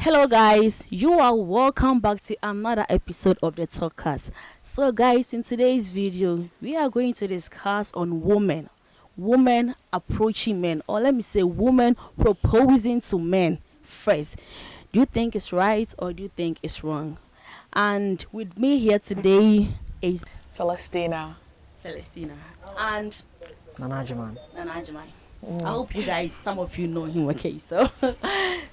Hello guys, you are welcome back to another episode of the Talkcast. So guys, in today's video, we are going to discuss on women approaching men, or let me say women proposing to men first. Do you think it's right or do you think it's wrong? And with me here today is Celestina. Celestina and Nanajiman. Nanajiman. I hope you guys, some of you know him, okay?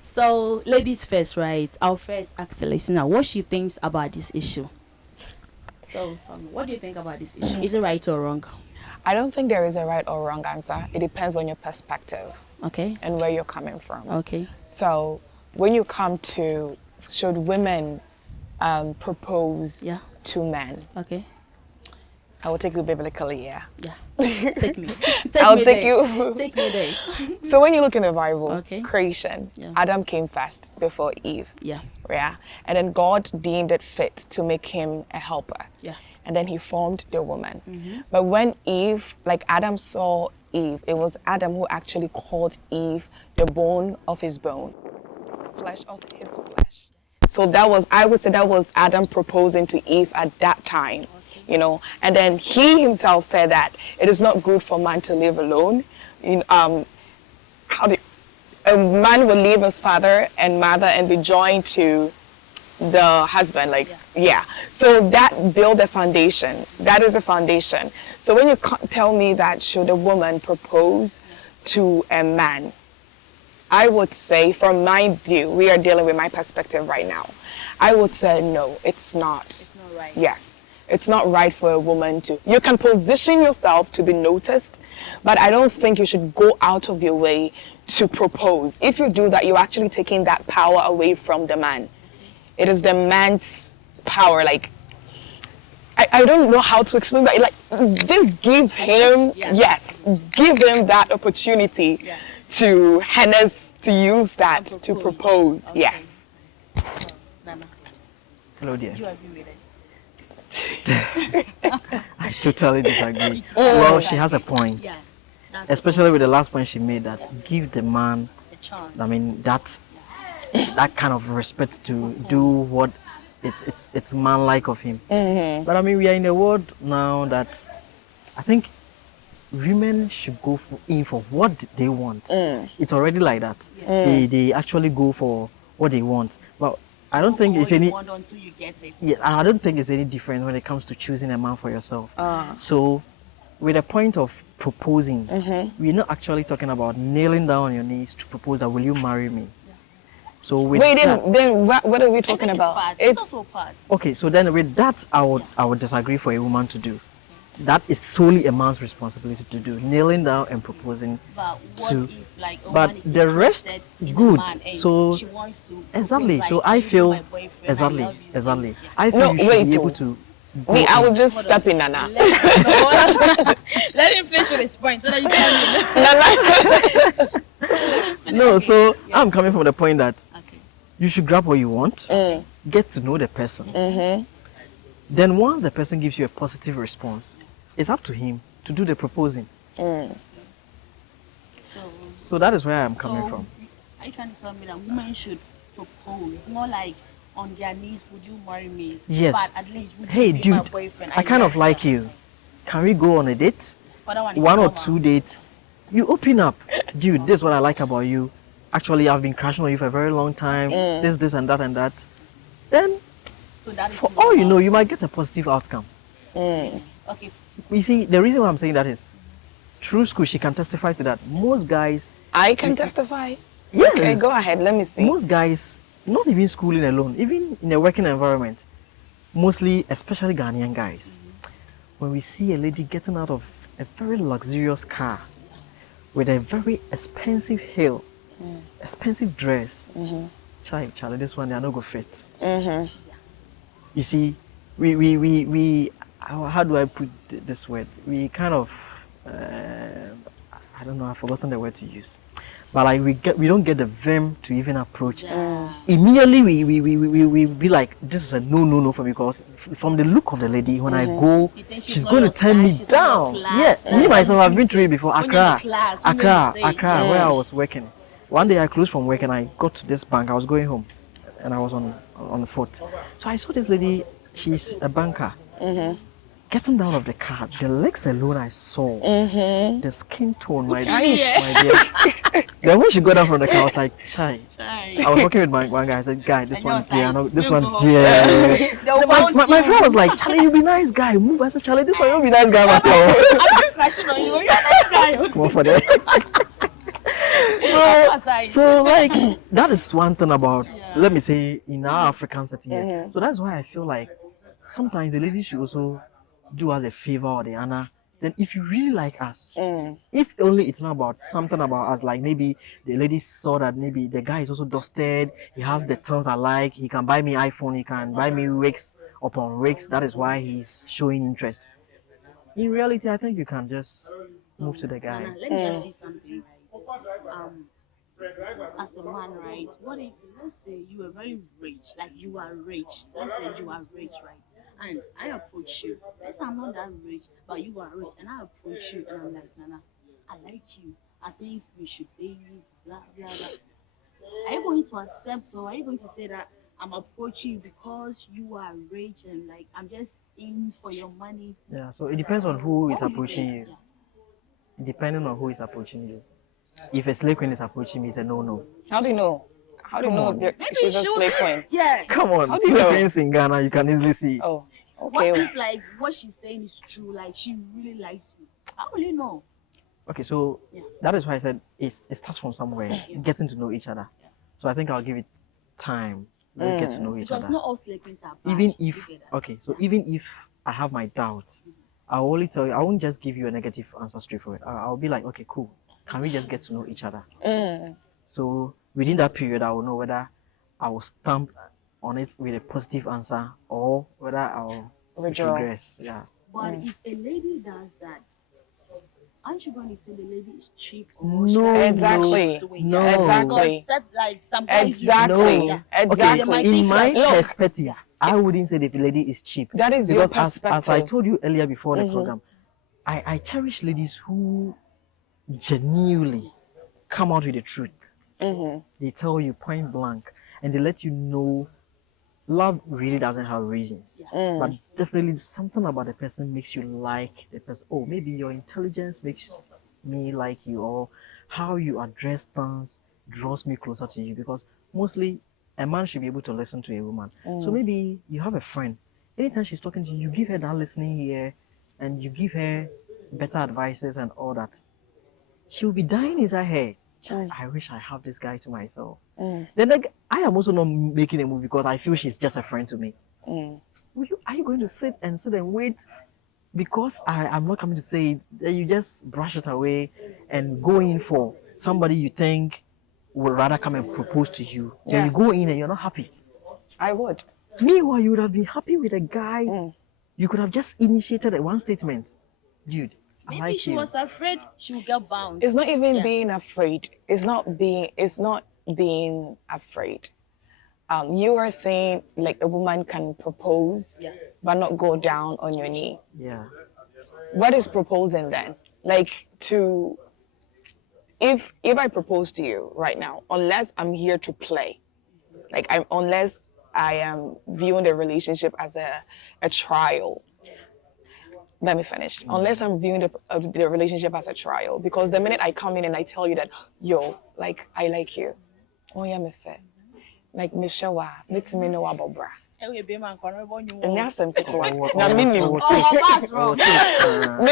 So ladies first, right? I'll first ask Celestina what she thinks about this issue. So tell me, what do you think about this issue? Is it right or wrong? I don't think there is a right or wrong answer. It depends on your perspective. Okay. And where you're coming from. Okay. So when you come to, should women propose to men? Okay. I will take you biblically, yeah. Take me. I'll take you. Take me there. So when you look in the Bible, Okay. creation, Adam came first before Eve. Yeah. Yeah. And then God deemed it fit to make him a helper. Yeah. And then he formed the woman. But when Eve, like Adam saw Eve, it was Adam who actually called Eve the bone of his bone, flesh of his flesh. So that was, I would say that was Adam proposing to Eve at that time. You know, and then he himself said that it is not good for man to live alone. A man will leave his father and mother and be joined to the husband, So that build a foundation. That is the foundation. So when you tell me that should a woman propose to a man, I would say, from my view, we are dealing with my perspective right now. I would say no, it's not. It's not right. Yes. It's not right for a woman to. You can position yourself to be noticed, but I don't think you should go out of your way to propose. If you do that, you're actually taking that power away from the man. It is the man's power. Like, I don't know how to explain that. Like, just give him, give him that opportunity to harness, to use that to propose. Okay. Yes. Nana, Hello, dear. do you agree with it? I totally disagree. Well, she has a point. Yeah. Especially with the last point she made, that give the man, The chance. I mean, that kind of respect to do what it's man-like of him. But I mean, we are in a world now that I think women should go in for what they want. It's already like that. They actually go for what they want. But I don't think it's any. Want until you get it. Yeah, I don't think it's any different when it comes to choosing a man for yourself. So, with the point of proposing, we're not actually talking about kneeling down on your knees to propose that will you marry me. So with then what are we talking about? It's also part. Okay, so then with that, I would disagree for a woman to do. That is solely a man's responsibility to do, kneeling down and proposing. But what to, if, like, a but woman is the rest, interested in a good. man and So she wants to exactly. propose, So like, I "You feel my boyfriend, I exactly. love you." I feel No, you should wait, be able to. Me, I will just Hold step on. in, Nana. Let him finish with his point so that you can. No, so I'm coming from the point that Okay. you should grab what you want, get to know the person. Then once the person gives you a positive response, it's up to him to do the proposing. So that is where I'm coming from. Are you trying to tell me that women should propose, not like on their knees, would you marry me? Yes. But at least would Hey, you be my dude, boyfriend? I kind of like you. Can we go on a date? For that one is One or normal. 2 dates. You open up. Dude, this is what I like about you. Actually, I've been crashing on you for a very long time. This, and that, and that. Then, So that is for all you know, normal. you might get a positive outcome. Okay. You see, the reason why I'm saying that is, through school, she can testify to that. Most guys... I can testify. Yes. Okay, go ahead. Let me see. Most guys, not even schooling alone, even in a working environment, mostly, especially Ghanaian guys, when we see a lady getting out of a very luxurious car with a very expensive heel, expensive dress, Charlie, this one they are not gonna fit. You see, we how do I put this word? We kind of I don't know, I've forgotten the word to use. But like we don't get the vim to even approach. Immediately we be like, this is a no for me, because from the look of the lady, when I go, she's going to turn me down. Yeah, me myself, I've been through it before. Accra, where I was working. One day I closed from work and I got to this bank. I was going home. and I was on foot. So I saw this lady. She's a banker. Getting down of the car, the legs alone I saw, the skin tone, my dear. Then when she got down from the car, I was like, Chai. I was working with one guy. I said, guy, this one dear, no, this one dear. My friend was like, Charlie, you be nice guy. Move. I said, Charlie, this one you be nice guy. I'm not crashing on you. You're a nice guy. Come on for that. So like that is one thing about, let me say, in our African setting here. So that's why I feel like sometimes the ladies should also do us a favor or the honor. Then if you really like us, if only it's not about something about us, like maybe the lady saw that maybe the guy is also dusted, he has the things I like, he can buy me iPhone, he can buy me wigs upon wigs, that is why he's showing interest. In reality, I think you can just move to the guy. Let me ask you something, as a man, right? What if, let's say you are very rich, like you are rich. Let's say you are rich, right? And I approach you. Let's say I'm not that rich, but you are rich, and I approach you, and I'm like, Nana, I like you. I think we should date, blah blah blah. Are you going to accept, or are you going to say that I'm approaching you because you are rich and like I'm just in for your money? Yeah, so it depends on who is What do approaching you. think? Depending on who is approaching you. If a slave queen is approaching me, it's a no. How do you know? How do you know she's a slave queen? Yeah. Come on, How do you slave know? queens in Ghana, you can easily see. Oh, What okay. if like what she's saying is true? Like she really likes you. How will you know? Okay, so that is why I said it starts from somewhere, getting to know each other. So I think I'll give it time. Let's get to know each Because other. not all slave queens are bad. Even if, You get that? okay, so even if I have my doubts, I'll only tell you, I won't just give you a negative answer straight forward. I'll be like, okay, cool. Can we just get to know each other? So within that period, I will know whether I will stamp on it with a positive answer or whether I'll regress. Yeah. But if a lady does that, aren't you going to say the lady is cheap? Or No, Exactly. no. Exactly. Because like sometimes Exactly. You, Exactly. Okay, in my Look, perspective, I wouldn't say the lady is cheap. that is Because your as perspective. I told you earlier before the program, I cherish ladies who genuinely come out with the truth. They tell you point blank and they let you know love really doesn't have reasons. But definitely something about the person makes you like the person. Oh, maybe your intelligence makes me like you, or how you address things draws me closer to you, because mostly a man should be able to listen to a woman. So maybe you have a friend. Anytime she's talking to you, you give her that listening ear and you give her better advices and all that. She'll be dying inside her. I wish I have this guy to myself. Then like, I am also not making a move because I feel she's just a friend to me. Are you going to sit and wait because I'm not coming to say it? Then you just brush it away and go in for somebody you think would rather come and propose to you. Then you go in and you're not happy. I would. Meanwhile, you would have been happy with a guy. You could have just initiated a one statement. Dude, maybe I like she you. was afraid she would get bounced. It's not even being afraid. It's not being afraid. You are saying like a woman can propose but not go down on your knee. Yeah. What is proposing then? Like if I propose to you right now, unless I'm here to play, unless I am viewing the relationship as a trial. Let me finish. Unless I'm viewing the relationship as a trial, because the minute I come in and I tell you that, yo, like I like you, oh yeah, me fair, like me showa, let me know about bra. And that's some picture. Now minimum. Me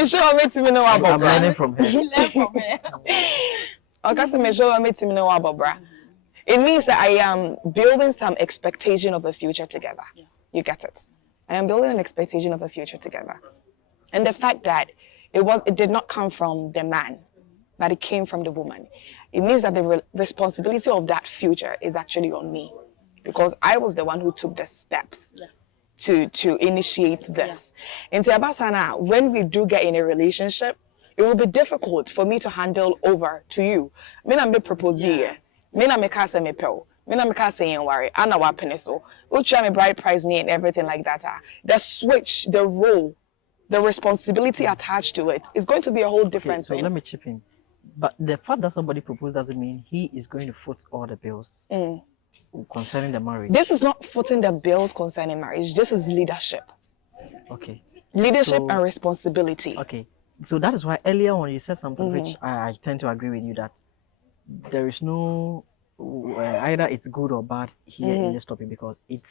showa let me know about I'm bra. learning from her. Okay, so me showa let me know about bra. It means that I am building some expectation of a future together. You get it? I am building an expectation of a future together. And the fact that it did not come from the man, but it came from the woman. It means that the responsibility of that future is actually on me, because I was the one who took the steps to initiate this. And Abasana, when we do get in a relationship, it will be difficult for me to handle over to you. Me na me propose here. Me na me kasa me pel. Me na me kasa yen worry. Ana wa peneso. Ucha me bride price ni and everything like that. The switch, the role, the responsibility attached to it is going to be a whole different So thing. let me chip in. But the fact that somebody proposed doesn't mean he is going to foot all the bills. concerning the marriage. This is not footing the bills concerning marriage. This is leadership. Okay. Leadership So- and responsibility. Okay. So that is why earlier when you said something Mm-hmm. which I tend to agree with you that there is no either it's good or bad here in this topic because it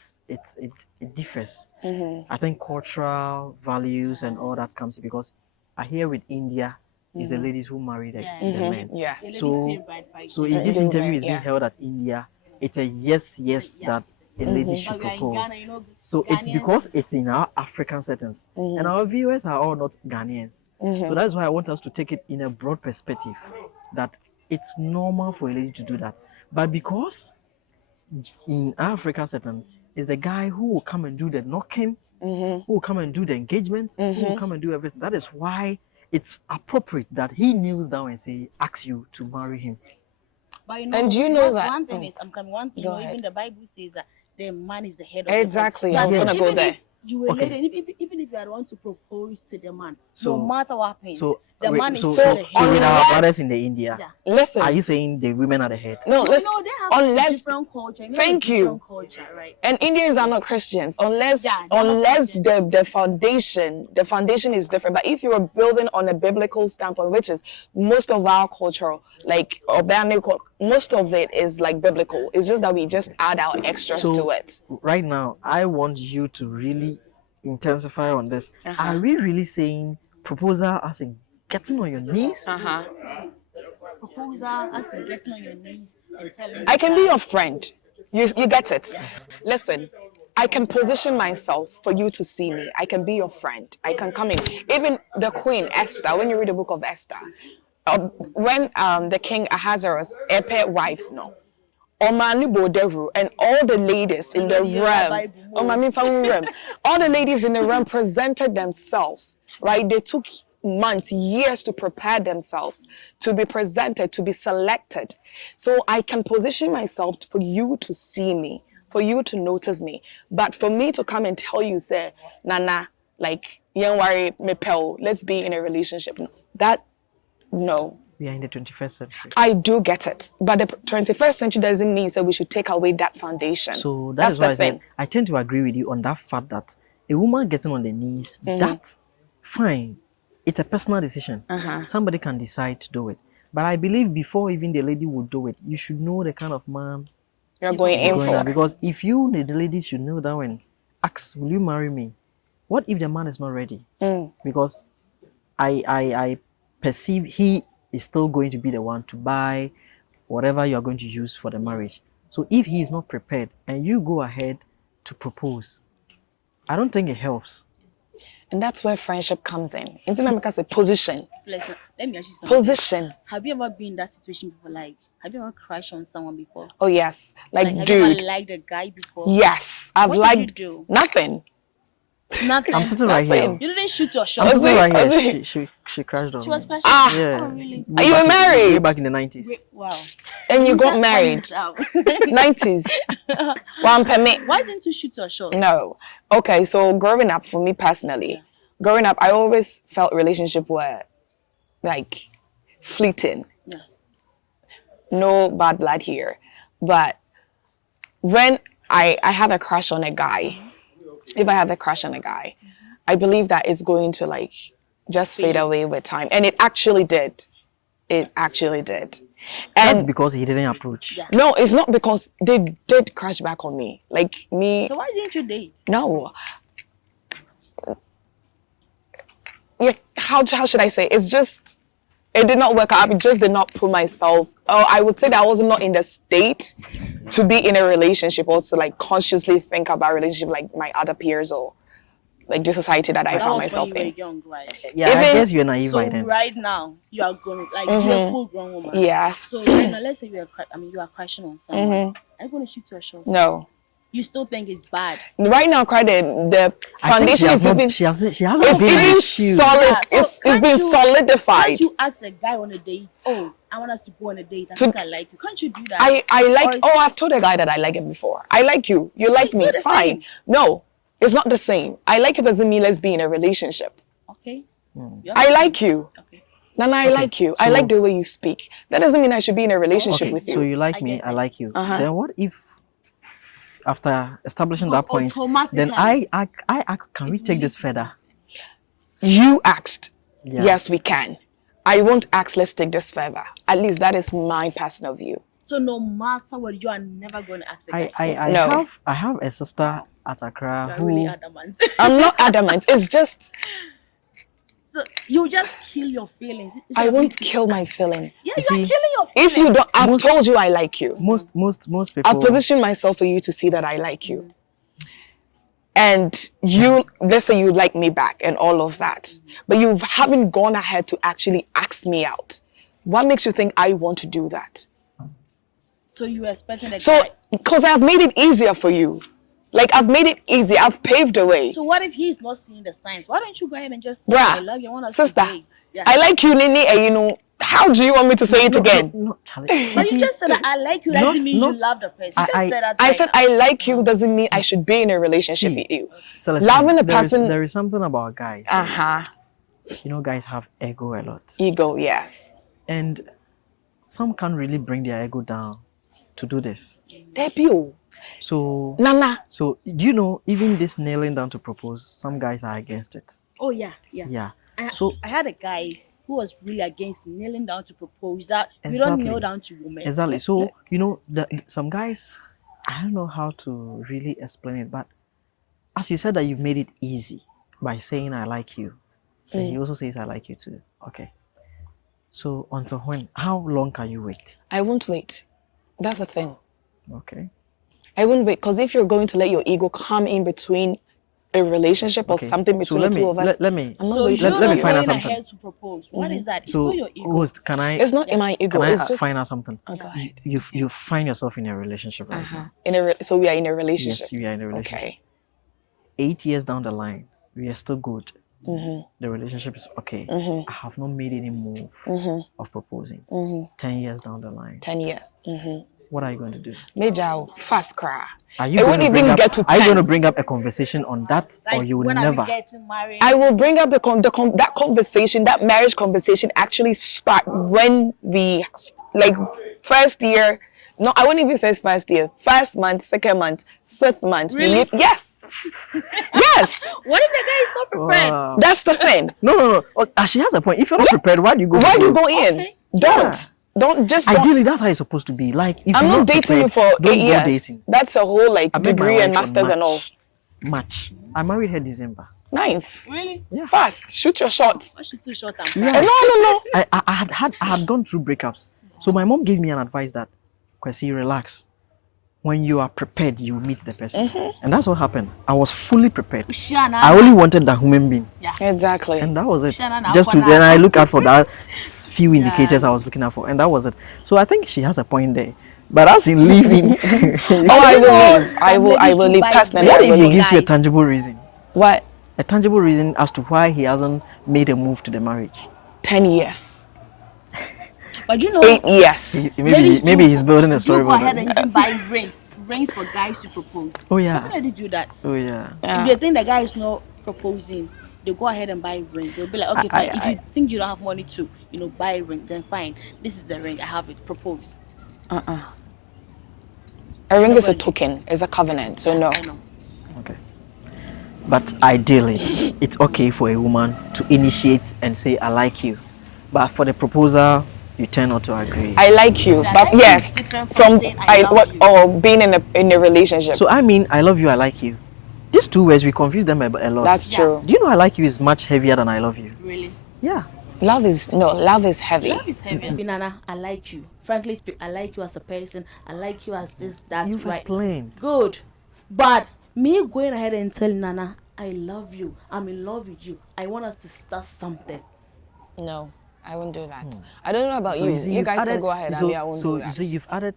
differs. Mm-hmm. I think cultural values and all that comes because I hear with India is the ladies who marry the men. Yes. The ladies So- pay bride price. So if this Mhm. interview is being Yeah. held at India, it's a yes Yeah. that a lady Mhm. should But we are in propose. Ghana, you know, So it's Ghanaians- because it's in our African settings, Mhm. and our viewers are all not Ghanaians. Mhm. So that's why I want us to take it in a broad perspective that it's normal for a lady to do that. But because in our African setting, it's the guy who will come and do the knocking, Mhm. who will come and do the engagements, who will Mhm. come and do everything. That is why it's appropriate that he kneels down and say, ask you to marry him. But you know, And you know one, that- one thing is, I'm coming. One thing, Go you know, ahead. even the Bible says that the man is the head of Exactly. the I home. was Yes. gonna go even there. if you were Okay. lady, and even if you are the one to propose to the man, So- no matter what happens, So, the wait, man is so, still so, the so head. with our Unless- brothers in the India, Yeah. Listen. are you saying the women are the head? No, You listen. know, they have Unless- different culture. You know, Thank you. different culture, right? And Indians are not Christians unless Yeah, they're not unless Christians. the foundation is different. But if you are building on a biblical standpoint, which is most of our culture, like organic, most of it is like biblical. It's just that we just add our extras So- to it. Right now, I want you to really intensify on this. Uh-huh. Are we really saying proposal as in getting on your knees? Uh-huh. Proposal, as in getting on your knees and telling. I can be your friend. You get it. Listen, I can position myself for you to see me. I can be your friend. I can come in. Even the Queen Esther, when you read the book of Esther, when the king Ahasuerus paired wives, no. Omani Boderu and all the ladies in the realm, all the ladies in the realm presented themselves, right? They took months, years to prepare themselves to be presented, to be selected. So I can position myself for you to see me, for you to notice me. But for me to come and tell you, say, Nana, like, don't worry, me pal, let's be in a relationship. No. We are in the 21st century. I do get it, but the 21st century doesn't mean that we should take away that foundation. So That's that's why the I said thing. I tend to agree with you on that fact that a woman getting on the knees, that's fine. It's a personal decision. Uh-huh. Somebody can decide to do it. But I believe before even the lady would do it, you should know the kind of man You're going you're in going for. at. Because if you, the lady, should kneel down and ask, will you marry me? What if the man is not ready? Mm. Because I perceive he is still going to be the one to buy whatever you are going to use for the marriage. So if he is not prepared and you go ahead to propose, I don't think it helps. And that's where friendship comes in. It's because a position. Listen, let me ask you something. Position. Have you ever been in that situation before? Like, have you ever crushed on someone before? Oh yes. Like have you dude. ever liked a guy before? Yes. I've What liked did you do? nothing. Nothing. I'm sitting right here. Nothing. You didn't shoot your shot. I'm Was sitting it- right was here. it- She crashed on She was me. special. Ah. Yeah. Oh, really? Way Are you back in- married? Way back in the 90s. Wow. And you got That married. finds out. 90s. One permit. Why didn't you shoot your shot? No. Okay, so growing up for me personally, growing up I always felt relationship were like fleeting. Yeah. No bad blood here. But when I have a crush on a guy, if I have a crush on a guy, I believe that it's going to like just fade away with time. And it actually did. It actually did. That's And because he didn't approach. Yeah. no, it's not because they did crash back on me. Like me, So why didn't you date? no. Yeah, how should I say? It's just, it did not work out. I just did not put myself, I would say that I was not in the state to be in a relationship or to like consciously think about relationship like my other peers or like the society that I That found was myself when you were in. young, right? Yeah, I Even- guess you're naive So by then. right now you are grown, like you're a full grown woman. Yes. So right now, let's say you are crashing on someone. Mhm. Are you going to shoot your shot? No. You still think it's bad? Right now, cry the I think foundation is even, she hasn't it's been in the even shoes. solid. Yeah, so it's can't been you- solidified. Can't you ask a guy on a date? Oh, I want us to go on a date. I To- think I like you. Can't you do that? I like, Or- I've told a guy that I like him before. I like you. You like it's me. still the Fine. same. No, it's not the same. I like you doesn't mean let's be in a relationship. Okay. Hmm. You I have- like you. Okay. Nana, I Okay, like you. I so- like the way you speak. That doesn't mean I should be in a relationship Okay, with you. so you like I me, get I it. like you. Uh-huh. Then what if after establishing Because that point, then automatically I ask, can we it's take really this easy. further? You asked. Yeah. Yes, we can. I won't ask, let's take this further. At least that is my personal view. So no matter what, you are never going to ask a guy. No. I have a sister at Accra You are who really adamant. I'm not adamant. It's just So you just kill your feelings. I won't kill my feeling. Yeah, You you are see, killing your feelings. If you don't, I've told you I like you. most people I've positioned myself for you to see that I like you. And you, let's say you like me back and all of that. But you haven't gone ahead to actually ask me out. What makes you think I want to do that? So you are expecting a So, guy. because I've made it easier for you. Like, I've made it easy. I've paved the way. So what if he's not seeing the signs? Why don't you go ahead and just Bruh, I love you, I want us to sister, date. Yeah. I like you, Nini, and you know, how do you want me to say it again? No, Charlie. But you just said that I like you, doesn't mean you not- love the person. You just said that I right said now. I like you doesn't mean I should be in a relationship See, with you. Celestine, Loving a there is- person- there is something about guys. Uh-huh. You know, guys have ego a lot, Ego, yes. and some can't really bring their ego down to do this. Debut. So, Nana. so do you know, even this kneeling down to propose, some guys are against it. Oh yeah. Yeah. I, So I had a guy who was really against kneeling down to propose. That you don't kneel Exactly. down to women. exactly. So you know, some guys, I don't know how to really explain it, but as you said that you've made it easy by saying I like you, and he also says I like you too. Okay. So until when? How long can you wait? I won't wait. That's the thing. Okay. I won't wait because if you're going to let your ego come in between a relationship or Okay. something So between let the me two of us, let me I'm not So waiting. you're let me not find out going something. ahead to propose. What is that? It's So still your ego. host, can I It's not in my ego. can I It's just find out something? oh, go ahead. You find yourself in a relationship right Uh-huh. now. So we are in a relationship. Yes, we are in a relationship. Okay. 8 years down the line, we are still good. Mm-hmm. The relationship is okay. Mm-hmm. I have not made any move Mm-hmm. of proposing. Mm-hmm. 10 years down the line, 10 years. Mm-hmm. what are you going to do? Major fast cry. Are you It going won't to bring even up, get to are you going to 10. bring up a conversation on that, Like or you will when never? are we getting married? I will bring up that conversation, that marriage conversation actually start when we, like, first year. No, I won't even say first year. First month, second month, fifth month. Really? Yes. Yes. What if the guy is not prepared? Wow. That's the thing. No. She has a point. If you're not prepared, why do you go? Why do you propose? go in? Okay. Don't. Yeah. Don't just. Ideally, that's how it's supposed to be. Like, if I'm you're not dating you prepared, for don't 8 go years. dating. That's a whole like I met my degree and wife on masters and all. March. I married her December. Nice. Really? Yeah. Fast. Shoot your shot. Why she too short and Yeah. proud? No. I had gone through breakups. So my mom gave me an advice that, Kwesi, relax. When you are prepared, you meet the person. And that's what happened. I was fully prepared. Shana. I only wanted that human being. Exactly. And that was it. Shana, Just to now, then I now. look out for that few indicators I was looking out for. And that was it. So I think she has a point there. But as in leaving, Oh, I will leave. I will ladies leave do buy personally. what I if will he leave. gives you a guys. tangible reason? What? A tangible reason as to why he hasn't made a move to the marriage. 10 years. But you know, 8 years. Ladies Maybe do- he's building a story you go about ahead that. and even buy rings for guys to propose. Oh, yeah. Some ladies do that. Oh yeah. If they think the guy is not proposing, they go ahead and buy rings. They'll be like, okay, fine. If you think you don't have money to, buy a ring, then fine. This is the ring. I have it. Propose. A ring is a token. It's a covenant. So no. I know. Okay. But ideally, it's okay for a woman to initiate and say, I like you. But for the proposal, you tend not to agree. I like you, I but like you yes, is different from saying I love what you. or being in a relationship. So I mean, I love you, I like you. These two words, we confuse them a lot. That's Yeah. true. Do you know I like you is much heavier than I love you? Really? Yeah. Love is heavy. Love is heavy. Binana, I like you. Frankly speaking, I like you as a person. I like you as this, that, You've right. explained. Good. But me going ahead and telling Nana, I love you. I'm in love with you. I want us to start something. No, I won't do that. I don't know about So you. see, You you've guys added, can go ahead. So, I won't so, do that. so you've added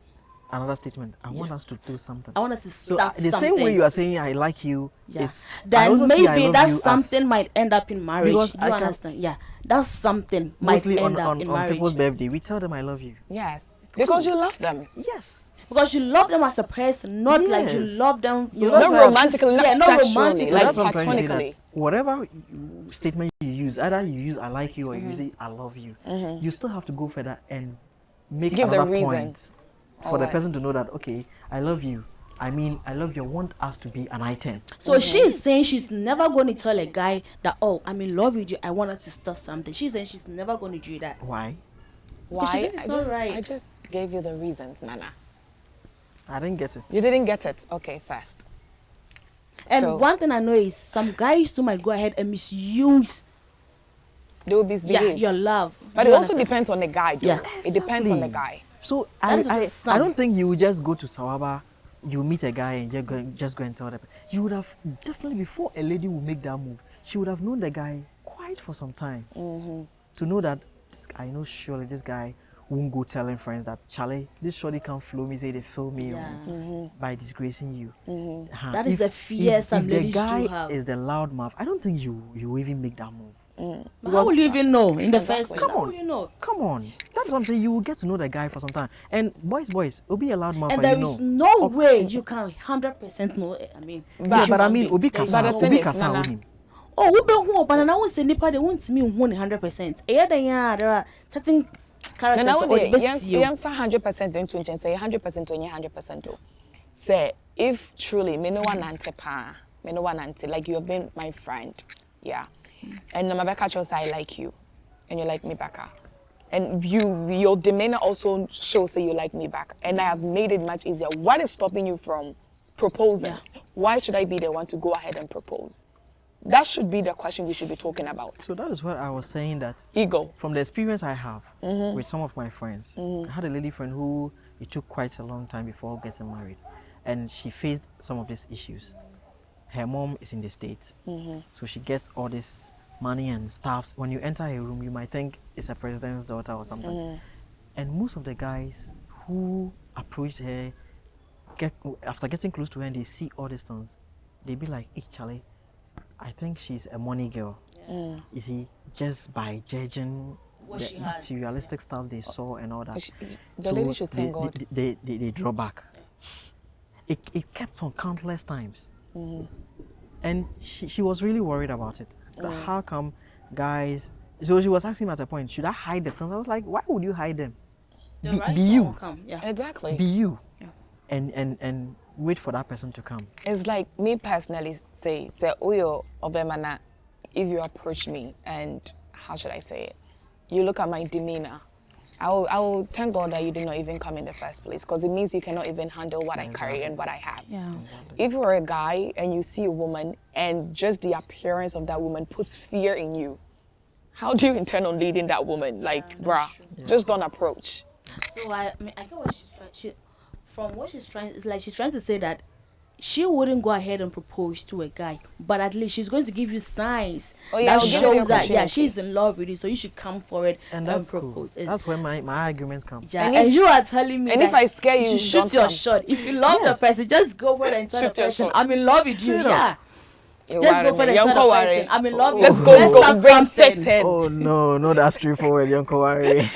another statement. I want us to do something. I want us to So start the something. same way you are saying I like you Yeah. is I Then also see I maybe love that you as- something might end up in marriage. Because Do I you can- understand? Yeah. That's something might mostly end up on in people's marriage. birthday. We tell them I love you. Yes, because you love them. Yes. Because you love them as a person, not like you Yes. love them. So You that's love why Not I'm romantically, yeah, not not sexually, romantically. like that's what I'm trying to say, that platonically. whatever statement you use, either you use I like you or you use I love you, you still have to go further and make Give the another reason. point for the Alright. person to know that, okay, I love you, I mean, I love you. I want us to be an item. So she's saying she's never going to tell a guy that, oh, I'm in love with you, I want us to start something. She's saying she's never going to do that. Why? Because she thinks it's not right. I just gave you the reasons, Nana. I didn't get it. You didn't get it. Okay, first. And So- one thing I know is some guys too might go ahead and misuse They will misbehave. your love. But Do it you also understand? depends on the guy, though. Yeah. It depends on the Exactly. guy. So That is what I the son- don't think you would just go to Sawaba, you meet a guy and just go and tell them. You would have definitely, before a lady would make that move, she would have known the guy quite for some time to know that I know surely this guy won't go telling friends that Charlie, this shorty can't flow me, say they feel me Yeah. by disgracing you. That is the fear some if the ladies do guy have. is the loud mouth, I don't think you even make that move. But how will you even know in the first place? Exactly. How will you know? Come on, that's what I'm saying. You will get to know the guy for some time. And boys, it'll be a loud mouth. And you there know. is no way you can 100% know it. I mean, Yeah, but I human mean, being. Obi There is Kasa, the no thing Obi is, Kasa, Nana, onim. Oh, we been home, but I won't say nipa they won't me 100%. There are certain characters Now, or the best you. 100% into and say 100% on 100%. Say, if truly, me no one answer pa, me no one answer, like you have been my friend, yeah. And my back shows I like you, and you like me back. And your demeanor also shows that you like me back. And I have made it much easier. What is stopping you from proposing? Yeah. Why should I be the one to go ahead and propose? That should be the question we should be talking about. So that is what I was saying, that Ego. from the experience I have with some of my friends, I had a lady friend who it took quite a long time before getting married, and she faced some of these issues. Her mom is in the States, so she gets all this money and stuff. When you enter a room, you might think it's a president's daughter or something. And most of the guys who approached her, after getting close to her and they see all these things, they be like, hey, Charlie, I think she's a money girl. You see, just by judging What the she has. materialistic stuff they saw and all that. The lady should thank God. They draw back. It kept on countless times. And she was really worried about it. How come guys... So she was asking me at a point, should I hide the things? I was like, why would you hide them? The Be right you. time will come. Yeah. Exactly. Be you. Yeah. And wait for that person to come. It's like me personally say Uyo Obemana, if you approach me and how should I say it? You look at my demeanor. I will thank God that you did not even come in the first place, because it means you cannot even handle what I carry and what I have. Yeah. If you're a guy and you see a woman and just the appearance of that woman puts fear in you, how do you intend on leading that woman? Like, bruh, just don't approach. So I mean, I get what she's trying. From what she's trying, it's like she's trying to say that she wouldn't go ahead and propose to a guy, but at least she's going to give you signs Oh, yeah, that I'll give you the shows that opportunity. she's in love with you, so you should come forward And that's cool. propose. That's where my argument comes. Yeah, And and if- you are telling me and that if I scare you, should don't shoot your come. shot. If you love Yes. the person, just go for it and tell the Shoot your person, shot. I'm in love with you. Straight up. Yeah. You Just worry go for me. it and Young tell the worry. person, I'm in love with Let's you. go, Let's go, start bring something. 10. Oh no, not that straightforward, young Kowari.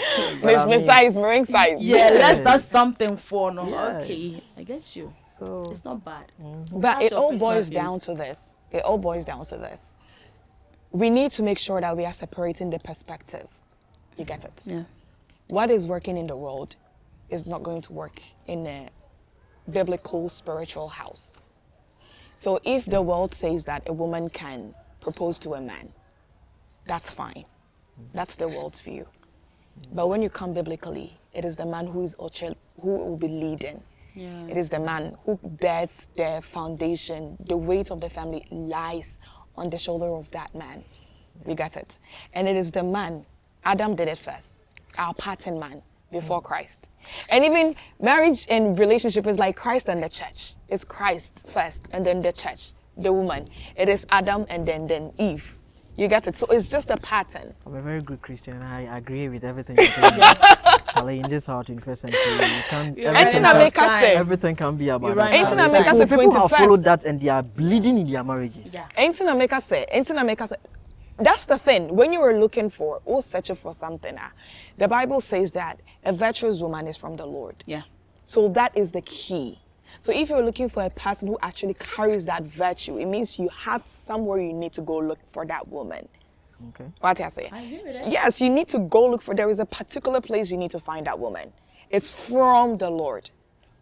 Miss size, marine size. Yeah, let's Yeah. start something for no. Yes. Okay, I get you. So It's not bad. But That's it your all personal boils views. down to this. It all boils down to this. We need to make sure that we are separating the perspective. You get it? Yeah. What is working in the world is not going to work in a biblical spiritual house. So if the world says that a woman can propose to a man, that's fine. That's the world's view. But when you come biblically, it is the man who will be leading. Yeah. It is the man who bears the foundation. The weight of the family lies on the shoulder of that man. You get it? And it is the man. Adam did it first. Our pattern man before Christ. And even marriage and relationship is like Christ and the church. It's Christ first and then the church, the woman. It is Adam and then Eve. You get it? So it's just a pattern. I'm a very good Christian and I agree with everything you're saying. Charlie, in this heart, in first century, you can't, You're everything, running out of Can- time. everything can be about You're that. running out of Charlie. time. Ain't it People have 21st? followed that and they are bleeding in their marriages. Yeah. Ain't make us say. That's the thing. When you were looking for or searching for something, the Bible says that a virtuous woman is from the Lord. Yeah. So that is the key. So if you're looking for a person who actually carries that virtue, it means you have somewhere you need to go look for that woman. Okay. What I say? I agree with that. Yes, you need to go look for. There is a particular place you need to find that woman. It's from the Lord.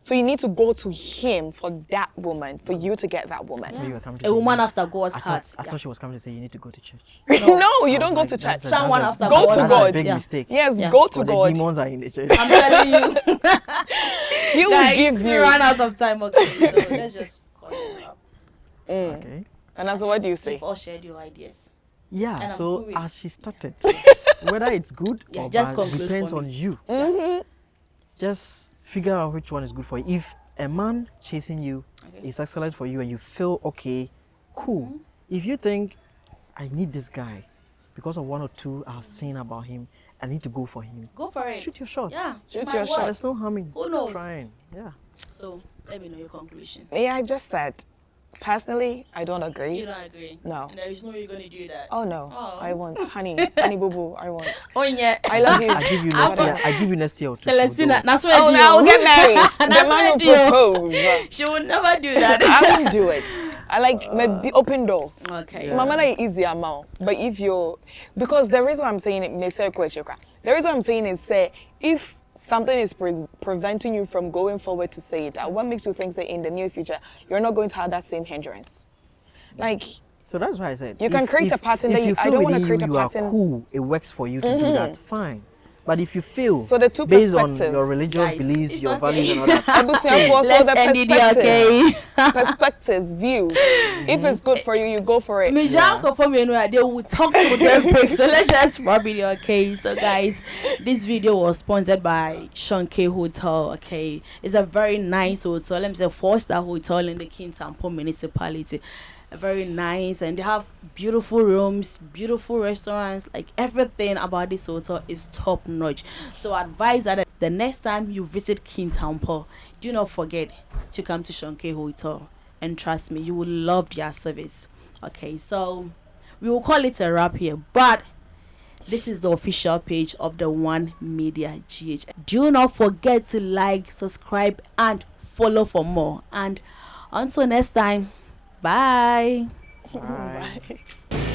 So you need to go to him for that woman, for you to get that woman. You were coming to A say woman you- after God's I heart. thought, I thought she was coming to say you need to go to church. No, you I don't was go to like, church. Someone after Go God's to heart. That's God. a big Yeah. mistake. Yes, Yeah. go to So the God. demons are in the church. I'm telling you. He will Guys, give we you. ran out of time. Okay, so let's just call it up. Okay. And that's what do you say? You've all shared your ideas. Yeah, And I'm so cool with- as she started, whether it's good Yeah, or just bad conclude depends for on me. you. Just figure out which one is good for you. If a man chasing you Okay. is excellent for you and you feel okay, cool. If you think I need this guy because of one or two I've seen about him, I need to go for him. Go for it. Shoot your shot. Yeah. Shoot my your word. shot. There's no harm in Who knows? trying. Yeah. So let me know your conclusion. Yeah, I just said, personally, I don't agree. You don't agree? No. And there is no way you're going to do that. Oh no, Oh. I want honey boo boo. I want. Oh, yeah. I love you. I give you next year. I give you next year or two. Celestina, that's where Oh, now I'll get married. The That's man what will you. propose. She would never do that. I won't do it. I like maybe open doors. Okay. Yeah. Mama na easy amount. But if you're, because the reason why I'm saying it, may say question. The reason I'm saying is say if something is preventing you from going forward to say it, what makes you think that in the near future you're not going to have that same hindrance? Like So that's why I said You can create a pattern that if you- I feel don't wanna within create a you pattern. are cool. It works for you to do that. Fine. But if you feel So the two based on perspectives. your religious Guys, beliefs, it's your okay. values, and all that, Abusiafo, so Let's the end it here, perspective. okay? Perspectives, views. If it's good for you, you go for it. Me John confirm you know they will talk to them quick. So let's just rub it, okay? So guys, this video was sponsored by Shanke Hotel. Okay, it's a very nice hotel. Let me say 4-star hotel in the Kintampo municipality. Very nice, and they have beautiful rooms, beautiful restaurants. Like everything about this hotel is top notch. So I advise that the next time you visit Kintampo, do not forget to come to Shanke Hotel, and trust me, you will love their service. Okay, so we will call it a wrap here, but this is the official page of the One Media GH. Do not forget to like, subscribe, and follow for more. And until next time, bye. Bye. Bye.